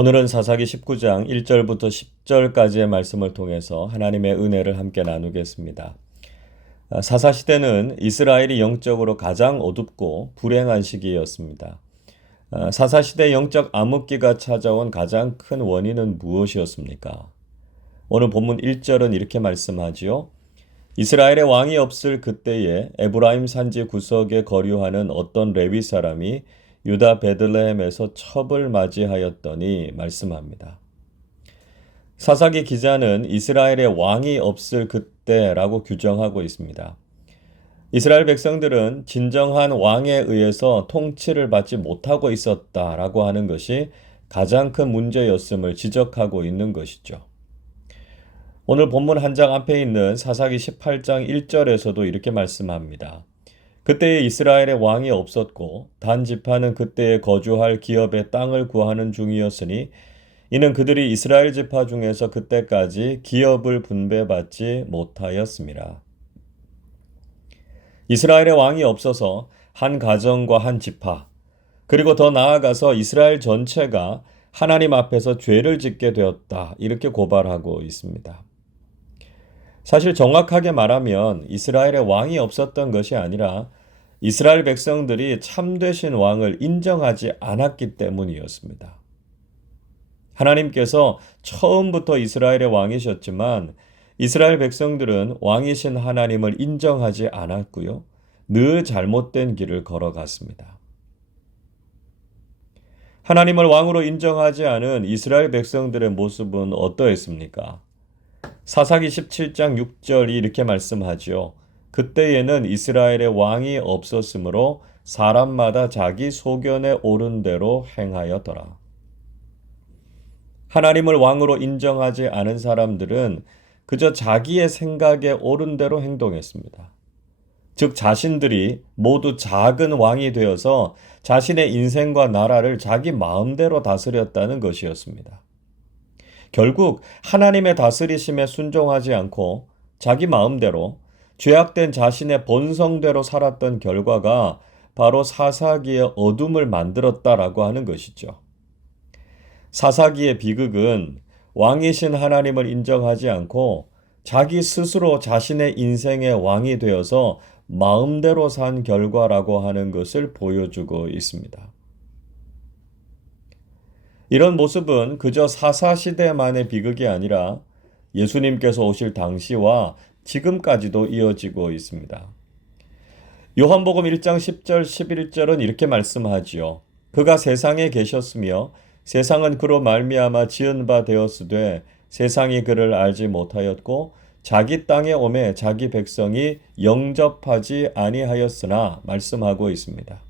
오늘은 사사기 19장 1절부터 10절까지의 말씀을 통해서 하나님의 은혜를 함께 나누겠습니다. 사사시대는 이스라엘이 영적으로 가장 어둡고 불행한 시기였습니다. 사사시대 영적 암흑기가 찾아온 가장 큰 원인은 무엇이었습니까? 오늘 본문 1절은 이렇게 말씀하지요. 이스라엘의 왕이 없을 그때에 에브라임 산지 구석에 거류하는 어떤 레위 사람이 유다 베들레헴에서 첩을 맞이하였더니 말씀합니다. 사사기 기자는 이스라엘의 왕이 없을 그때라고 규정하고 있습니다. 이스라엘 백성들은 진정한 왕에 의해서 통치를 받지 못하고 있었다라고 하는 것이 가장 큰 문제였음을 지적하고 있는 것이죠. 오늘 본문 한 장 앞에 있는 사사기 18장 1절에서도 이렇게 말씀합니다. 그때에 이스라엘의 왕이 없었고 단 지파는 그때에 거주할 기업의 땅을 구하는 중이었으니 이는 그들이 이스라엘 지파 중에서 그때까지 기업을 분배받지 못하였습니다. 이스라엘의 왕이 없어서 한 가정과 한 지파, 그리고 더 나아가서 이스라엘 전체가 하나님 앞에서 죄를 짓게 되었다, 이렇게 고발하고 있습니다. 사실 정확하게 말하면 이스라엘의 왕이 없었던 것이 아니라 이스라엘 백성들이 참되신 왕을 인정하지 않았기 때문이었습니다. 하나님께서 처음부터 이스라엘의 왕이셨지만 이스라엘 백성들은 왕이신 하나님을 인정하지 않았고요. 늘 잘못된 길을 걸어갔습니다. 하나님을 왕으로 인정하지 않은 이스라엘 백성들의 모습은 어떠했습니까? 사사기 17장 6절이 이렇게 말씀하죠. 그때에는 이스라엘의 왕이 없었으므로 사람마다 자기 소견에 옳은 대로 행하였더라. 하나님을 왕으로 인정하지 않은 사람들은 그저 자기의 생각에 옳은 대로 행동했습니다. 즉 자신들이 모두 작은 왕이 되어서 자신의 인생과 나라를 자기 마음대로 다스렸다는 것이었습니다. 결국 하나님의 다스리심에 순종하지 않고 자기 마음대로 죄악된 자신의 본성대로 살았던 결과가 바로 사사기의 어둠을 만들었다라고 하는 것이죠. 사사기의 비극은 왕이신 하나님을 인정하지 않고 자기 스스로 자신의 인생의 왕이 되어서 마음대로 산 결과라고 하는 것을 보여주고 있습니다. 이런 모습은 그저 사사시대만의 비극이 아니라 예수님께서 오실 당시와 지금까지도 이어지고 있습니다. 요한복음 1장 10절 11절은 이렇게 말씀하지요. 그가 세상에 계셨으며 세상은 그로 말미암아 지은 바 되었으되 세상이 그를 알지 못하였고 자기 땅에 오매 자기 백성이 영접하지 아니하였으나 말씀하고 있습니다.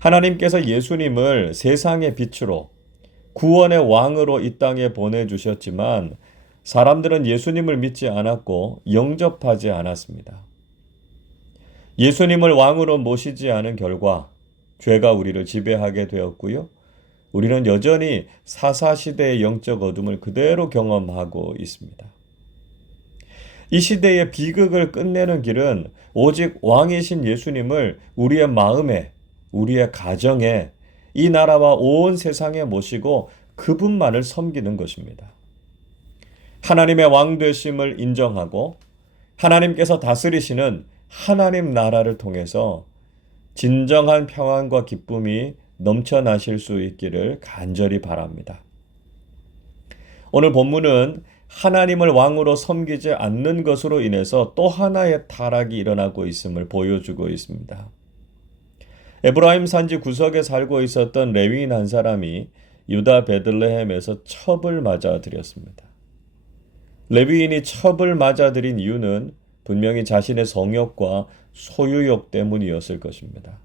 하나님께서 예수님을 세상의 빛으로 구원의 왕으로 이 땅에 보내주셨지만 사람들은 예수님을 믿지 않았고 영접하지 않았습니다. 예수님을 왕으로 모시지 않은 결과 죄가 우리를 지배하게 되었고요. 우리는 여전히 사사시대의 영적 어둠을 그대로 경험하고 있습니다. 이 시대의 비극을 끝내는 길은 오직 왕이신 예수님을 우리의 마음에, 우리의 가정에, 이 나라와 온 세상에 모시고 그분만을 섬기는 것입니다. 하나님의 왕 되심을 인정하고 하나님께서 다스리시는 하나님 나라를 통해서 진정한 평안과 기쁨이 넘쳐나실 수 있기를 간절히 바랍니다. 오늘 본문은 하나님을 왕으로 섬기지 않는 것으로 인해서 또 하나의 타락이 일어나고 있음을 보여주고 있습니다. 에브라임 산지 구석에 살고 있었던 레위인 한 사람이 유다 베들레헴에서 첩을 맞아들였습니다. 레위인이 첩을 맞아들인 이유는 분명히 자신의 성욕과 소유욕 때문이었을 것입니다.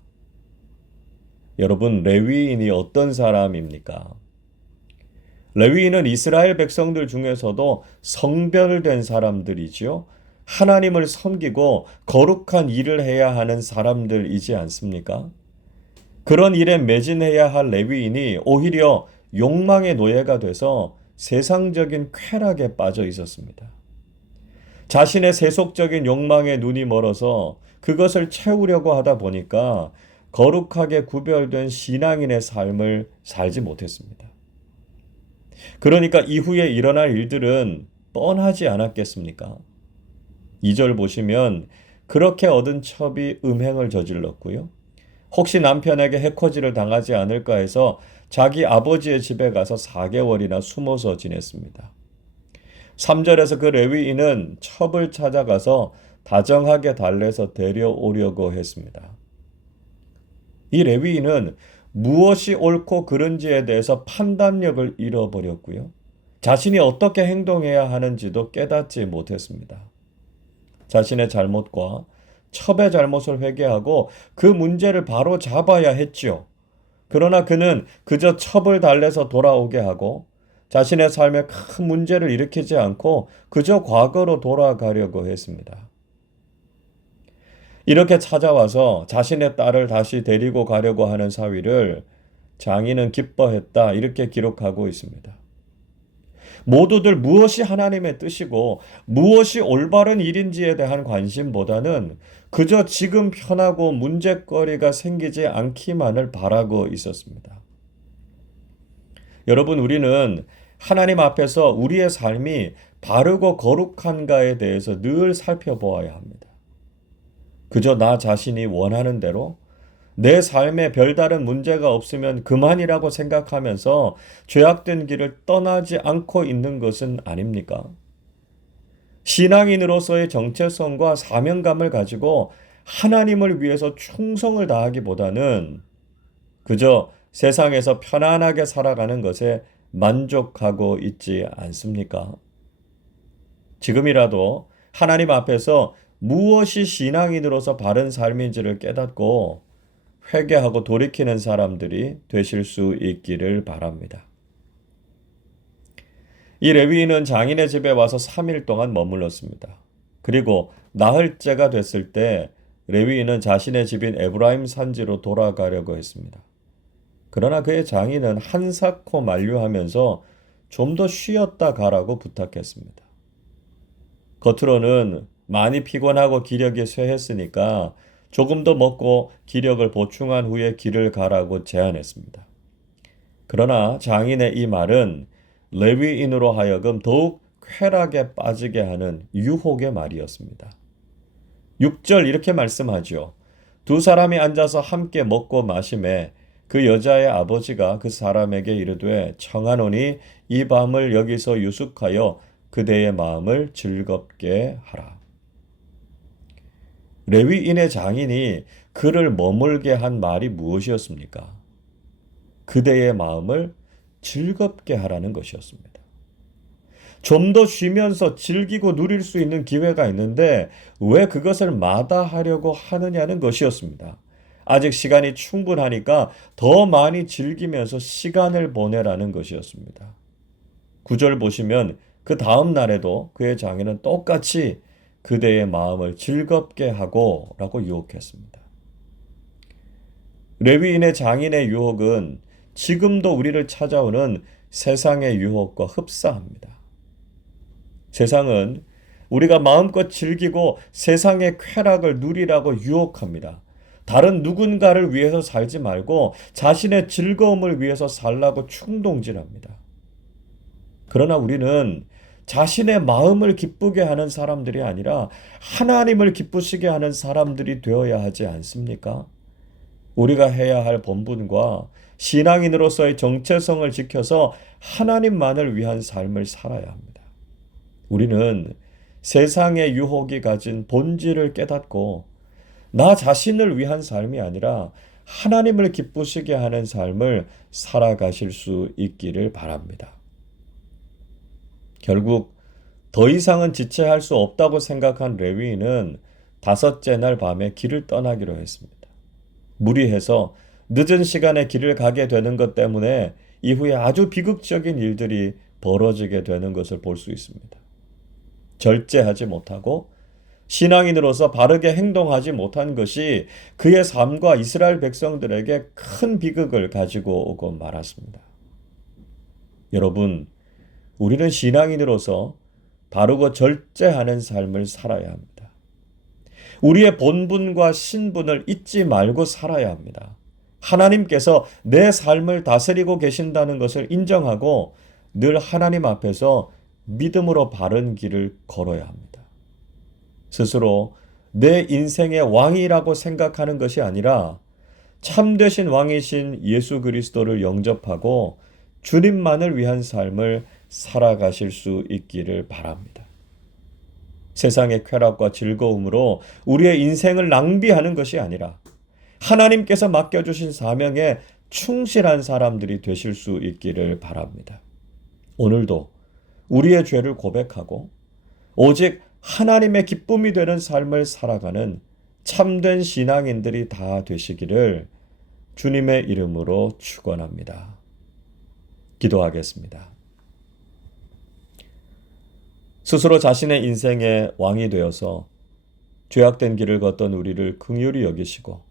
여러분, 레위인이 어떤 사람입니까? 레위인은 이스라엘 백성들 중에서도 성별된 사람들이지요. 하나님을 섬기고 거룩한 일을 해야 하는 사람들이지 않습니까? 그런 일에 매진해야 할 레위인이 오히려 욕망의 노예가 돼서 세상적인 쾌락에 빠져 있었습니다. 자신의 세속적인 욕망에 눈이 멀어서 그것을 채우려고 하다 보니까 거룩하게 구별된 신앙인의 삶을 살지 못했습니다. 그러니까 이후에 일어날 일들은 뻔하지 않았겠습니까? 2절 보시면 그렇게 얻은 첩이 음행을 저질렀고요. 혹시 남편에게 해코지를 당하지 않을까 해서 자기 아버지의 집에 가서 4개월이나 숨어서 지냈습니다. 3절에서 그 레위인은 첩을 찾아가서 다정하게 달래서 데려오려고 했습니다. 이 레위인은 무엇이 옳고 그른지에 대해서 판단력을 잃어버렸고요. 자신이 어떻게 행동해야 하는지도 깨닫지 못했습니다. 자신의 잘못과 첩의 잘못을 회개하고 그 문제를 바로 잡아야 했지요. 그러나 그는 그저 첩을 달래서 돌아오게 하고 자신의 삶에 큰 문제를 일으키지 않고 그저 과거로 돌아가려고 했습니다. 이렇게 찾아와서 자신의 딸을 다시 데리고 가려고 하는 사위를 장인은 기뻐했다, 이렇게 기록하고 있습니다. 모두들 무엇이 하나님의 뜻이고 무엇이 올바른 일인지에 대한 관심보다는 그저 지금 편하고 문제거리가 생기지 않기만을 바라고 있었습니다. 여러분, 우리는 하나님 앞에서 우리의 삶이 바르고 거룩한가에 대해서 늘 살펴보아야 합니다. 그저 나 자신이 원하는 대로 내 삶에 별다른 문제가 없으면 그만이라고 생각하면서 죄악된 길을 떠나지 않고 있는 것은 아닙니까? 신앙인으로서의 정체성과 사명감을 가지고 하나님을 위해서 충성을 다하기보다는 그저 세상에서 편안하게 살아가는 것에 만족하고 있지 않습니까? 지금이라도 하나님 앞에서 무엇이 신앙인으로서 바른 삶인지를 깨닫고 회개하고 돌이키는 사람들이 되실 수 있기를 바랍니다. 이 레위인은 장인의 집에 와서 3일 동안 머물렀습니다. 그리고 나흘째가 됐을 때 레위인은 자신의 집인 에브라임 산지로 돌아가려고 했습니다. 그러나 그의 장인은 한사코 만류하면서 좀 더 쉬었다 가라고 부탁했습니다. 겉으로는 많이 피곤하고 기력이 쇠했으니까 조금 더 먹고 기력을 보충한 후에 길을 가라고 제안했습니다. 그러나 장인의 이 말은 레위인으로 하여금 더욱 쾌락에 빠지게 하는 유혹의 말이었습니다. 6절 이렇게 말씀하죠. 두 사람이 앉아서 함께 먹고 마시매 그 여자의 아버지가 그 사람에게 이르되 청하노니 이 밤을 여기서 유숙하여 그대의 마음을 즐겁게 하라. 레위인의 장인이 그를 머물게 한 말이 무엇이었습니까? 그대의 마음을 즐겁게 하라는 것이었습니다. 좀 더 쉬면서 즐기고 누릴 수 있는 기회가 있는데 왜 그것을 마다하려고 하느냐는 것이었습니다. 아직 시간이 충분하니까 더 많이 즐기면서 시간을 보내라는 것이었습니다. 9절 보시면 그 다음 날에도 그의 장인은 똑같이 그대의 마음을 즐겁게 하고 라고 유혹했습니다. 레위인의 장인의 유혹은 지금도 우리를 찾아오는 세상의 유혹과 흡사합니다. 세상은 우리가 마음껏 즐기고 세상의 쾌락을 누리라고 유혹합니다. 다른 누군가를 위해서 살지 말고 자신의 즐거움을 위해서 살라고 충동질합니다. 그러나 우리는 자신의 마음을 기쁘게 하는 사람들이 아니라 하나님을 기쁘시게 하는 사람들이 되어야 하지 않습니까? 우리가 해야 할 본분과 신앙인으로서의 정체성을 지켜서 하나님만을 위한 삶을 살아야 합니다. 우리는 세상의 유혹이 가진 본질을 깨닫고 나 자신을 위한 삶이 아니라 하나님을 기쁘시게 하는 삶을 살아가실 수 있기를 바랍니다. 결국 더 이상은 지체할 수 없다고 생각한 레위인은 다섯째 날 밤에 길을 떠나기로 했습니다. 무리해서 늦은 시간에 길을 가게 되는 것 때문에 이후에 아주 비극적인 일들이 벌어지게 되는 것을 볼 수 있습니다. 절제하지 못하고 신앙인으로서 바르게 행동하지 못한 것이 그의 삶과 이스라엘 백성들에게 큰 비극을 가지고 오고 말았습니다. 여러분, 우리는 신앙인으로서 바르고 절제하는 삶을 살아야 합니다. 우리의 본분과 신분을 잊지 말고 살아야 합니다. 하나님께서 내 삶을 다스리고 계신다는 것을 인정하고 늘 하나님 앞에서 믿음으로 바른 길을 걸어야 합니다. 스스로 내 인생의 왕이라고 생각하는 것이 아니라 참되신 왕이신 예수 그리스도를 영접하고 주님만을 위한 삶을 살아가실 수 있기를 바랍니다. 세상의 쾌락과 즐거움으로 우리의 인생을 낭비하는 것이 아니라 하나님께서 맡겨주신 사명에 충실한 사람들이 되실 수 있기를 바랍니다. 오늘도 우리의 죄를 고백하고 오직 하나님의 기쁨이 되는 삶을 살아가는 참된 신앙인들이 다 되시기를 주님의 이름으로 축원합니다. 기도하겠습니다. 스스로 자신의 인생의 왕이 되어서 죄악된 길을 걷던 우리를 긍휼히 여기시고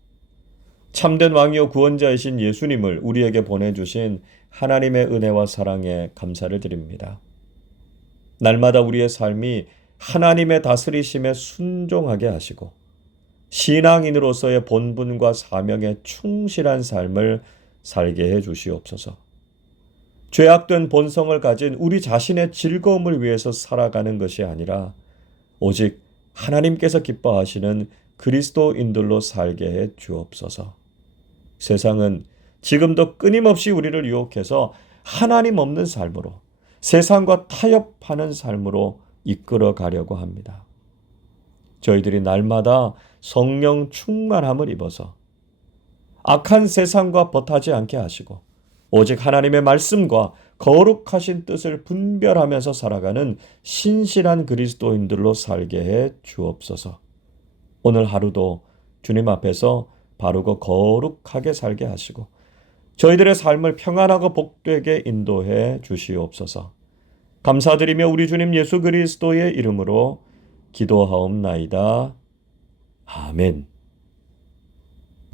참된 왕이요 구원자이신 예수님을 우리에게 보내주신 하나님의 은혜와 사랑에 감사를 드립니다. 날마다 우리의 삶이 하나님의 다스리심에 순종하게 하시고 신앙인으로서의 본분과 사명에 충실한 삶을 살게 해 주시옵소서. 죄악된 본성을 가진 우리 자신의 즐거움을 위해서 살아가는 것이 아니라 오직 하나님께서 기뻐하시는 그리스도인들로 살게 해 주옵소서. 세상은 지금도 끊임없이 우리를 유혹해서 하나님 없는 삶으로, 세상과 타협하는 삶으로 이끌어 가려고 합니다. 저희들이 날마다 성령 충만함을 입어서 악한 세상과 버타지 않게 하시고 오직 하나님의 말씀과 거룩하신 뜻을 분별하면서 살아가는 신실한 그리스도인들로 살게 해 주옵소서. 오늘 하루도 주님 앞에서 바르고 거룩하게 살게 하시고 저희들의 삶을 평안하고 복되게 인도해 주시옵소서. 감사드리며 우리 주님 예수 그리스도의 이름으로 기도하옵나이다. 아멘.